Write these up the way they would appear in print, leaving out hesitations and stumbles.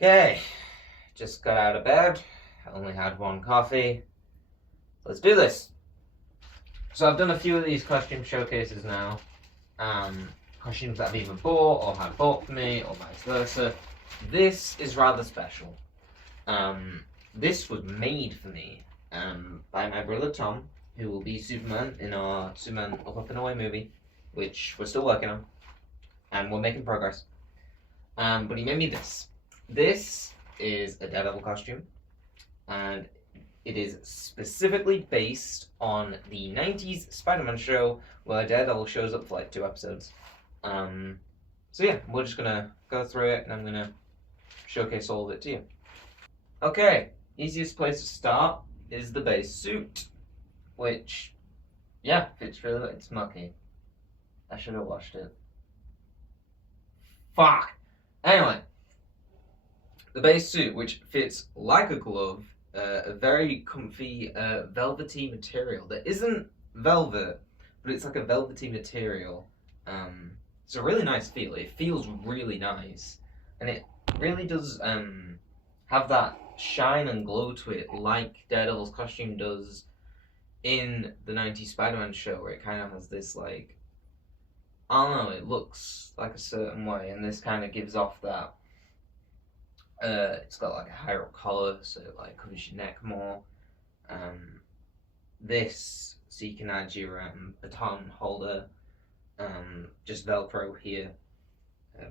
Okay, just got out of bed. I only had one coffee. Let's do this. So I've done a few of these costume showcases now. Costumes that I've either bought or had bought for me, or vice versa. This is rather special. This was made for me by my brother Tom, who will be Superman in our Superman Up and Away movie, which we're still working on, and we're making progress. But he made me this. This is a Daredevil costume, and it is specifically based on the 90s Spider-Man show where Daredevil shows up for like 2 episodes. So yeah, we're just gonna go through it and I'm gonna showcase all of it to you. Okay, easiest place to start is the base suit, which, yeah, fits really well. It's mucky. I should have washed it. Fuck! Anyway, the base suit, which fits like a glove, a very comfy velvety material that isn't velvet, but it's like a velvety material. It's a really nice feel. It feels really nice, and it really does have that shine and glow to it, like Daredevil's costume does in the 90s Spider-Man show, where it kind of has this like, I don't know, it looks like a certain way, and this kind of gives off that. It's got like a higher up collar, so it like covers your neck more. This, so you can add your baton holder, just Velcro here,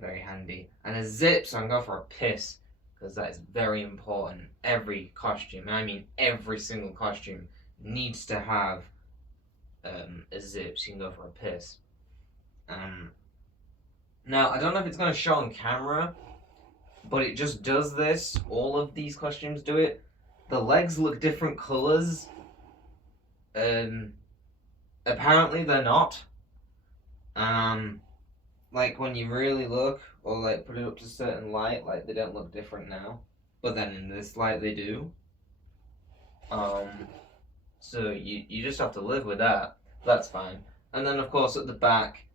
very handy, and a zip, so I can go for a piss, because that is very important. Every costume, and I mean every single costume, needs to have a zip, so you can go for a piss. Now, I don't know if it's going to show on camera, but it just does this. All of these costumes do it. The legs look different colors. Apparently they're not. Like when you really look, or like put it up to certain light, like they don't look different now. But then in this light they do. So you just have to live with that. That's fine. And then of course at the back,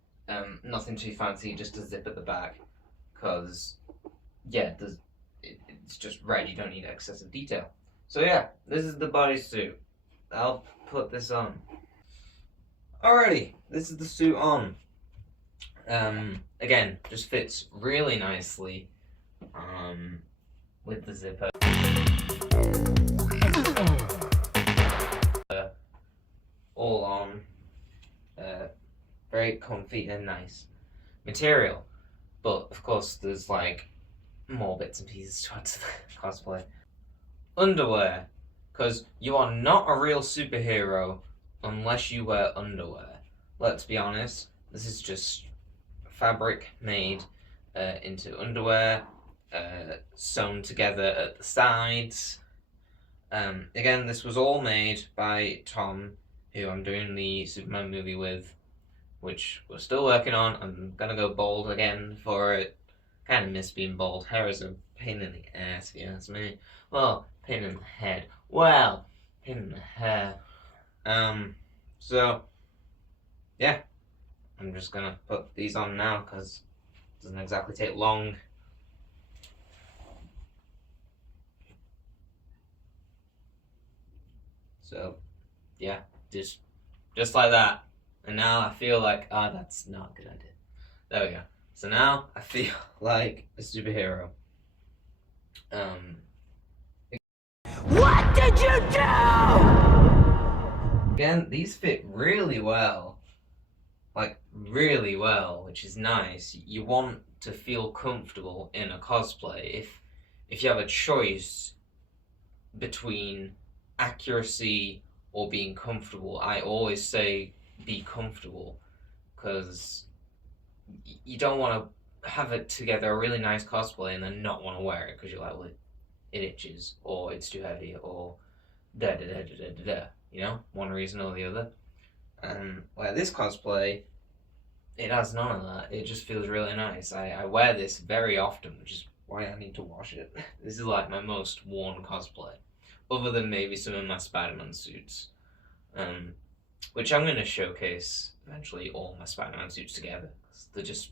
nothing too fancy, just a zip at the back, because yeah, it's just red. You don't need excessive detail. So yeah, this is the bodysuit. I'll put this on. Alrighty, this is the suit on. Again, just fits really nicely with the zipper. All on. Very comfy and nice material. But of course, there's like more bits and pieces to add to the cosplay. Underwear, because you are not a real superhero unless you wear underwear. Let's be honest, this is just fabric made into underwear, sewn together at the sides. Again, this was all made by Tom, who I'm doing the Superman movie with, which we're still working on. I'm gonna go bald again for it. Kind of miss being bald. Hair is a pain in the ass, if you ask me. Well, pain in the head. Well, pain in the hair. So, yeah. I'm just gonna put these on now, because it doesn't exactly take long. So, yeah, just like that. And now I feel like, that's not a good idea. There we go. So now I feel like a superhero. What did you do? Again, these fit really well. Like, really well, which is nice. You want to feel comfortable in a cosplay. If you have a choice between accuracy or being comfortable, I always say be comfortable, because you don't want to have it together a really nice cosplay and then not want to wear it because you're like, well, it itches, or it's too heavy, or da da da da da da da. You know, one reason or the other. Where this cosplay, it has none of that. It just feels really nice. I wear this very often, which is why I need to wash it. This is like my most worn cosplay, other than maybe some of my Spider-Man suits, which I'm going to showcase eventually, all my Spider-Man suits together. They're just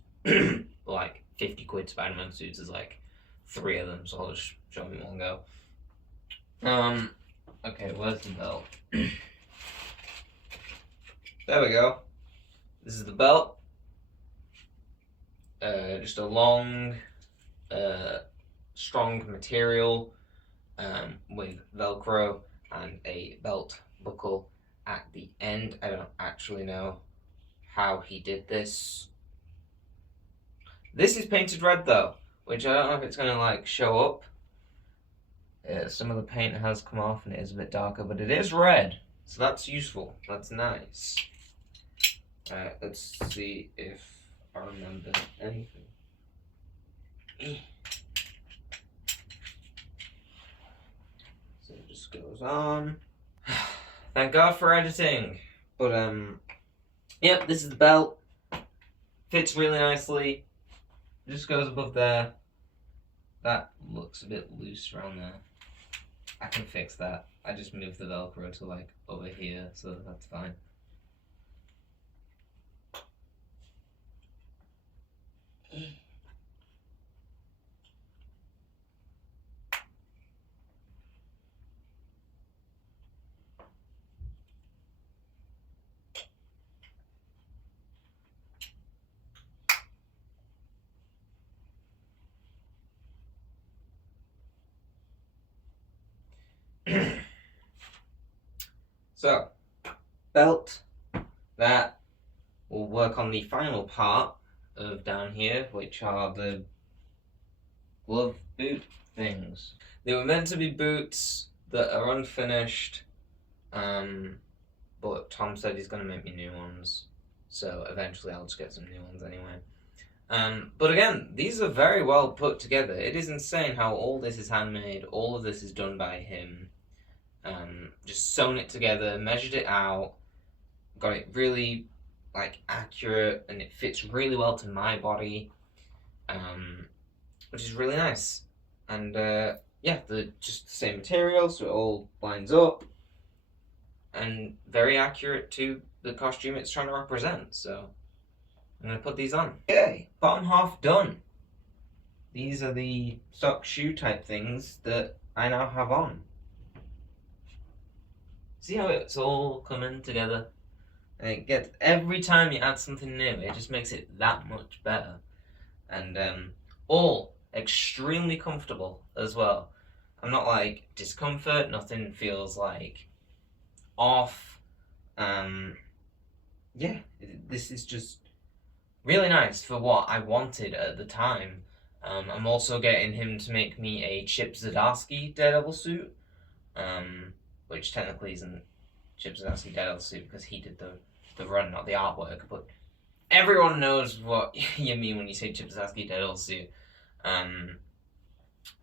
like 50 quid Spider-Man suits is like 3 of them, so I'll just show them in one go. Okay, where's the belt? There we go. This is the belt. Just a long, strong material with Velcro and a belt buckle at the end. I don't actually know how he did this. This is painted red though, which I don't know if it's going to like show up. Some of the paint has come off and it is a bit darker, but it is red, so that's useful. That's nice. Let's see if I remember anything. So it just goes on. Thank God for editing. But yep, this is the belt. Fits really nicely. Just goes above there. That looks a bit loose around there. I can fix that. I just moved the Velcro to like over here, so that's fine. So, belt, that will work on the final part of down here, which are the glove boot things. They were meant to be boots that are unfinished, but Tom said he's going to make me new ones, so eventually I'll just get some new ones anyway. But again, these are very well put together. It is insane how all this is handmade, all of this is done by him. Just sewn it together, measured it out, got it really like accurate, and it fits really well to my body, which is really nice. And yeah, they're just the same material, so it all lines up, and very accurate to the costume it's trying to represent. So I'm gonna put these on. Okay, bottom half done. These are the sock shoe type things that I now have on. See how it's all coming together? And it gets, every time you add something new, it just makes it that much better. And all extremely comfortable as well. I'm not like discomfort, nothing feels like off. Yeah, this is just really nice for what I wanted at the time. I'm also getting him to make me a Chip Zdarsky Daredevil suit. Which technically isn't Chip Zdarsky Daredevil suit because he did the run, not the artwork. But everyone knows what you mean when you say Chip Zdarsky Daredevil suit.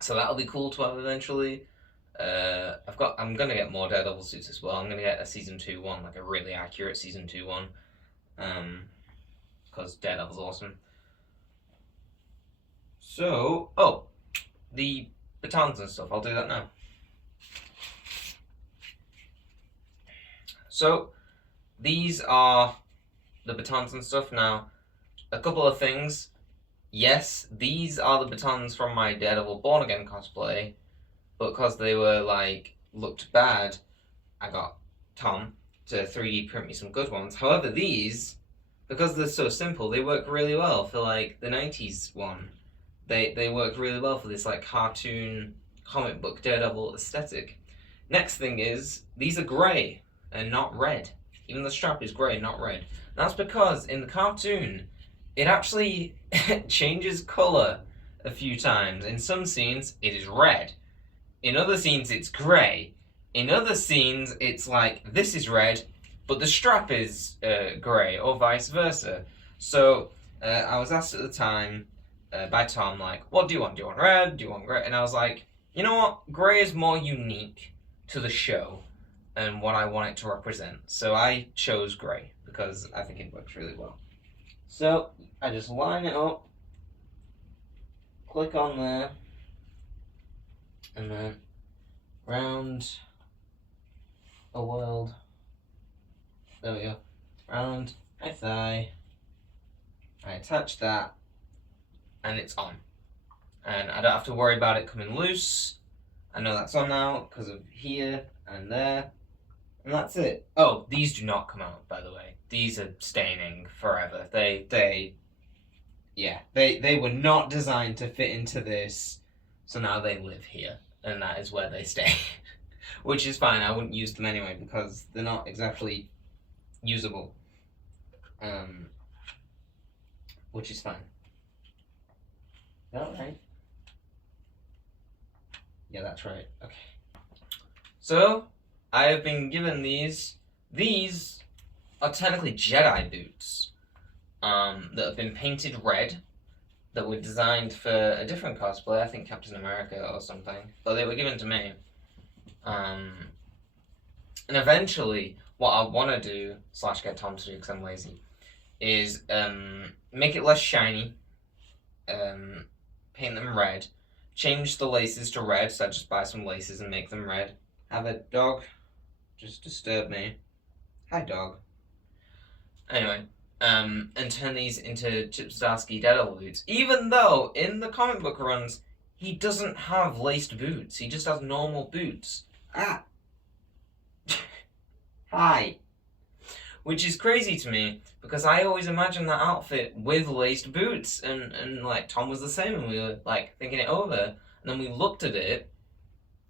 So that'll be cool to have eventually. I'm gonna get more Daredevil suits as well. I'm gonna get a season 2 one, like a really accurate season 2 one, because Daredevil's awesome. So, the batons and stuff. I'll do that now. So, these are the batons and stuff. Now, a couple of things. Yes, these are the batons from my Daredevil Born Again cosplay, but because they were, like, looked bad, I got Tom to 3D print me some good ones. However, these, because they're so simple, they work really well for, like, the 90s one. They work really well for this, like, cartoon, comic book Daredevil aesthetic. Next thing is, these are grey and not red. Even the strap is grey, not red. That's because in the cartoon, it actually changes colour a few times. In some scenes, it is red. In other scenes, it's grey. In other scenes, it's like, this is red, but the strap is grey, or vice versa. So, I was asked at the time by Tom, like, what do you want? Do you want red? Do you want grey? And I was like, you know what? Grey is more unique to the show and what I want it to represent. So I chose grey because I think it works really well. So I just line it up, click on there, and then round a world. There we go. Round my thigh. I attach that, and it's on. and I don't have to worry about it coming loose. I know that's on now because of here and there, and that's it. Oh, these do not come out, by the way. These are staining forever. They were not designed to fit into this, so now they live here, and that is where they stay. Which is fine, I wouldn't use them anyway, because they're not exactly usable. Which is fine. Is that right? Yeah, that's right. Okay. So, I have been given these. These are technically Jedi boots. That have been painted red, that were designed for a different cosplay, I think Captain America or something, but they were given to me. And eventually, what I want to do, / get Tom to do because I'm lazy, is make it less shiny, paint them red, change the laces to red, so I just buy some laces and make them red. Have a dog just disturb me. Hi, dog. Anyway, and turn these into Chip Zdarsky Daredevil boots. Even though, in the comic book runs, he doesn't have laced boots. He just has normal boots. Ah! Hi! Which is crazy to me, because I always imagined that outfit with laced boots, and like, Tom was the same, and we were, like, thinking it over, and then we looked at it,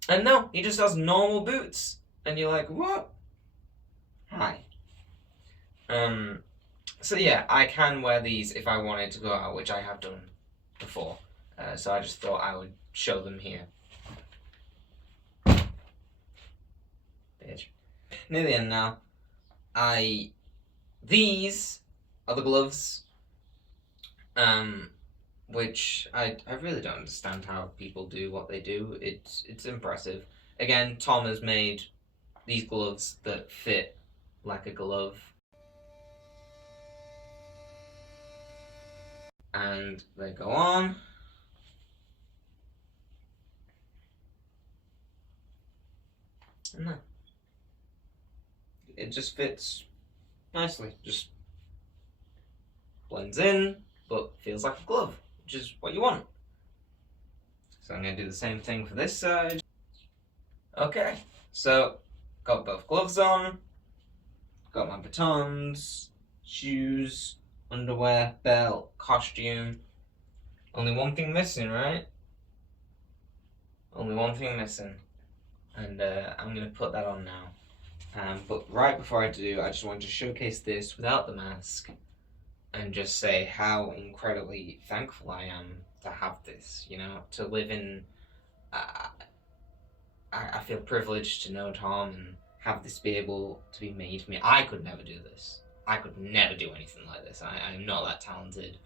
and no, he just has normal boots. And you're like, what? Hi. So yeah, I can wear these if I wanted to go out, which I have done before. So I just thought I would show them here. Bitch. Near the end now. These are the gloves. Which I really don't understand how people do what they do. It's impressive. Again, Tom has made these gloves that fit like a glove. And they go on. And then it just fits nicely. Just blends in, but feels like a glove, which is what you want. So I'm going to do the same thing for this side. Okay, so got both gloves on, got my batons, shoes, underwear, belt, costume. Only one thing missing, right? Only one thing missing. And I'm going to put that on now. But right before I do, I just wanted to showcase this without the mask and just say how incredibly thankful I am to have this, you know, to live in... I feel privileged to know Tom and have this be able to be made for me. I could never do this. I could never do anything like this. I'm not that talented.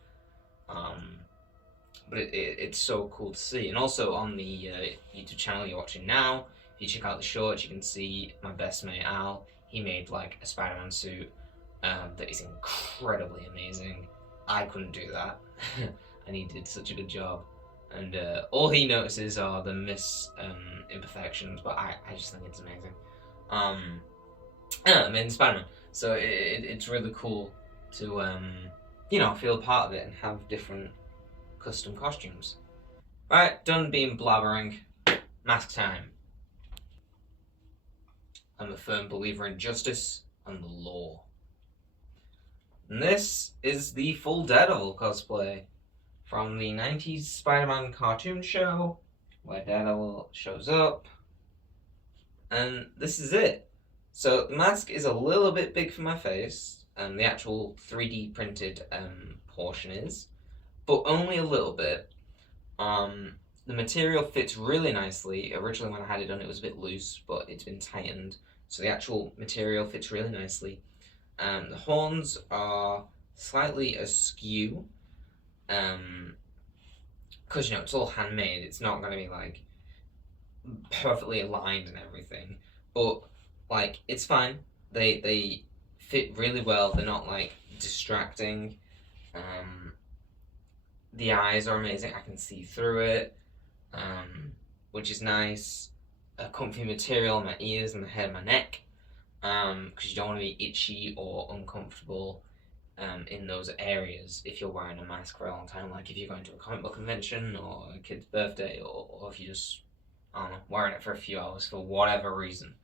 But it's so cool to see. And also on the YouTube channel you're watching now, if you check out the shorts, you can see my best mate Al. He made like a Spider-Man suit that is incredibly amazing. I couldn't do that. And he did such a good job. And all he notices are the imperfections, but I just think it's amazing. I mean, Spider-Man. So it's really cool to, you know, feel part of it and have different custom costumes. Right, done being blabbering. Mask time. I'm a firm believer in justice and the law. And this is the full Daredevil cosplay from the 90s Spider-Man cartoon show, where Daredevil shows up. And this is it. So the mask is a little bit big for my face, and the actual 3D printed portion is, but only a little bit. The material fits really nicely. Originally when I had it done it was a bit loose, but it's been tightened. So the actual material fits really nicely. The horns are slightly askew. Because, you know, it's all handmade. It's not going to be, like, perfectly aligned and everything. But, like, it's fine. They fit really well. They're not, like, distracting. The eyes are amazing. I can see through it, which is nice. A comfy material on my ears and the head of my neck, because you don't want to be itchy or uncomfortable in those areas if you're wearing a mask for a long time, like if you're going to a comic book convention or a kid's birthday, or if you just, I don't know, wearing it for a few hours for whatever reason.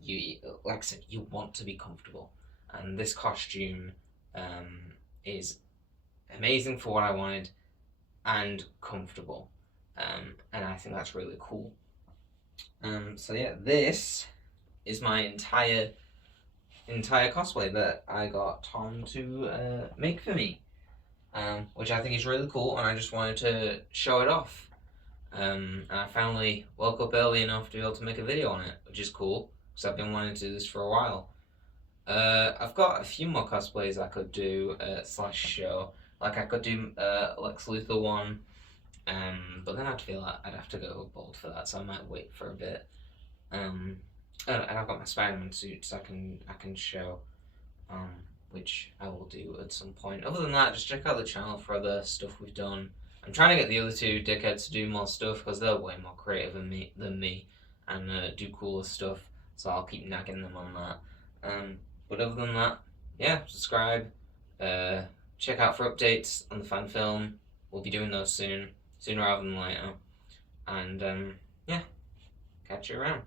You, like I said, you want to be comfortable, and this costume is amazing for what I wanted and comfortable, and I think that's really cool. So yeah, this is my entire cosplay that I got Tom to make for me, which I think is really cool, and I just wanted to show it off. And I finally woke up early enough to be able to make a video on it, which is cool, because I've been wanting to do this for a while. I've got a few more cosplays I could do slash show. Like I could do Lex Luthor one, but then I'd feel like I'd have to go bald for that, so I might wait for a bit. And I've got my Spider-Man suit, so I can show, which I will do at some point. Other than that, just check out the channel for other stuff we've done. I'm trying to get the other two dickheads to do more stuff because they're way more creative than me and do cooler stuff. So I'll keep nagging them on that. But other than that, yeah, subscribe. Check out for updates on the fan film. We'll be doing those sooner rather than later. And yeah, catch you around.